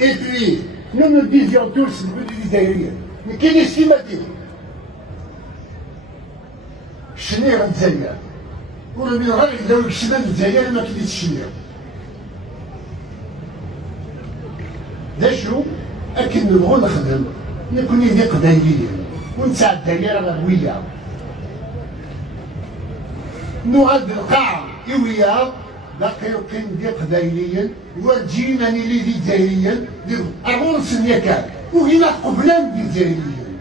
Et puis, nous nous disions tous, les Zaïriens, mais quelle estimation? الشنير الجزائر ولا من غير لو يكشفنا الجزائر ما كاينش الشنير دا شنو اكن نبغوا نخدم نكون يدي قبايليين ونتاع الدايره غويه نوعد القاع يويا باقي كاين دي قبايليين وجينا لي دي جزائريين دير 4 سنين كان وهنا قبلان دي جزائريين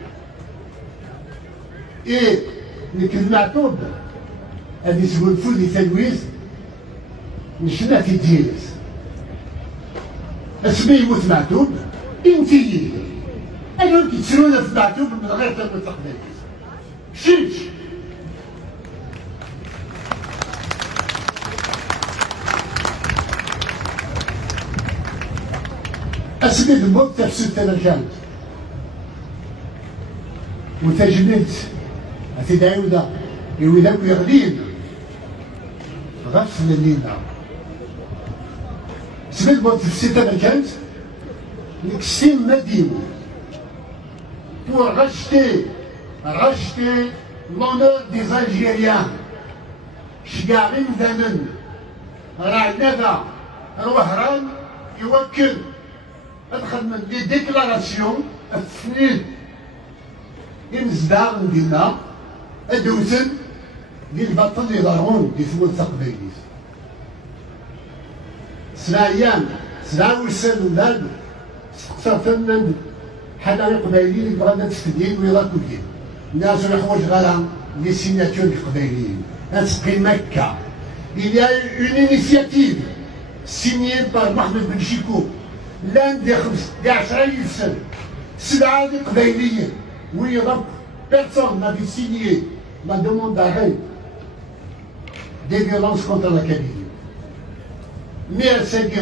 ايه لكن معتوب هذه سهول فول تلويز مشنا في ديالس اسمي يموت معتوب انتي انا كيتسرونا في معتوب من غير تقدير شيش اسمي الموت تفسد تنجان وتجنيت هاتي دايودا يويداك يغلين غفل لينا سميت بوت في الستة كانت نكسيم مديو pour racheter l'honneur des Algériens شقاعين ذنن رعنذا الوهران يوكل ادخل من دي ديكلاراسيون الثنين يمزدار ديالنا ادوزن ديال البطل اللي ضرون ديال ثمود تقبيليس سرايان سراوسن ولاد استقصرتن حدائق قبايليين اللي بغانا تستدين ويلا كلين الناس يحوج غالا لي سيناتور القبايليين تسقي مكة. Il y a eu une initiative signée par Mohamed Ben Chiko l'un des 10 سنة 7 قبايليين ويضرب personne n'avait signé la demande d'arrêt des violences contre la Kabylie. Mais elle s'est dit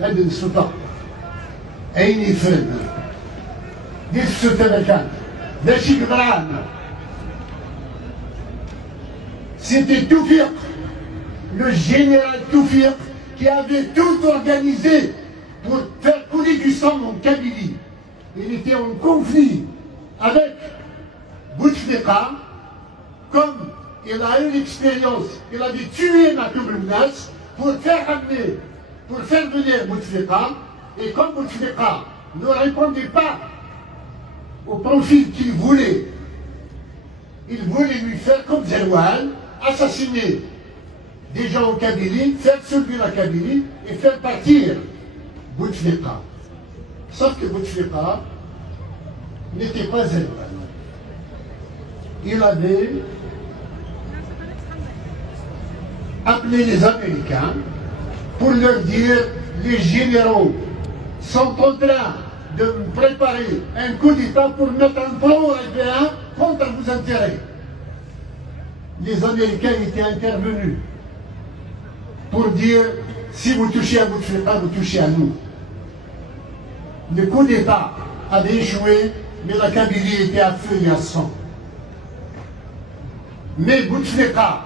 هذا السلطة أين يفرد ديك السلطة كانت ماشي قدران. C'était Toufik, le général Toufik, qui avait tout organisé pour faire couler du sang en Kabylie. Il était en conflit avec Bouteflika, comme il a eu l'expérience, il avait tué Matoub Mnas pour faire venir Bouteflika, et comme Bouteflika ne répondait pas au profil qu'il voulait, il voulait lui faire comme Zerouane, assassiner des gens en Kabylie, faire subir la Kabylie et faire partir Bouteflika. Sauf que Bouteflika n'était pas Zerouane. Il avait appelé les Américains pour leur dire les généraux sont en train de préparer un coup d'État pour mettre un pro-européen contre vos intérêts. Les Américains étaient intervenus pour dire si vous touchez à Bouteflika, vous touchez à nous. Le coup d'État avait échoué, mais la Kabylie était à feu et à sang. Mais Bouteflika,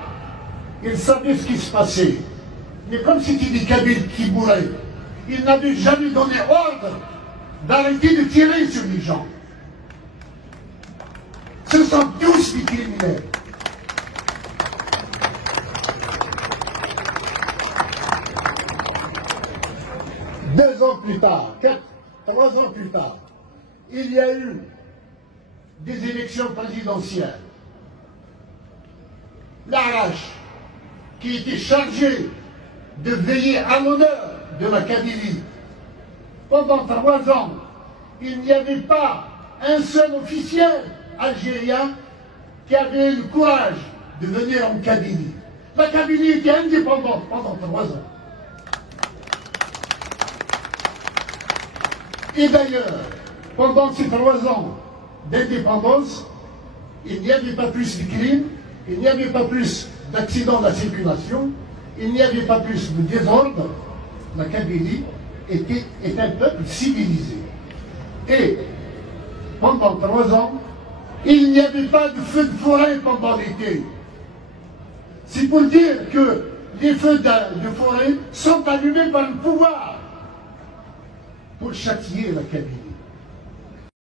il savait ce qui se passait. Mais comme c'était des Kabyles qui mouraient, il n'avait jamais donné ordre d'arrêter de tirer sur les gens. Ce sont tous des criminels. Deux ans plus tard, 3 ans plus tard, il y a eu des élections présidentielles. L'Arrache, qui était chargé de veiller à l'honneur de la Kabylie, pendant 3 ans, il n'y avait pas un seul officiel algérien qui avait le courage de venir en Kabylie. La Kabylie était indépendante pendant 3 ans. Et d'ailleurs, pendant ces 3 ans d'indépendance, il n'y avait pas plus de crimes, il n'y avait pas plus d'accidents de la circulation, il n'y avait pas plus de désordre. La Kabylie est un peuple civilisé. Et pendant 3 ans, il n'y avait pas de feux de forêt pendant l'été. C'est pour dire que les feux de forêt sont allumés par le pouvoir. pour châtier la Kabylie.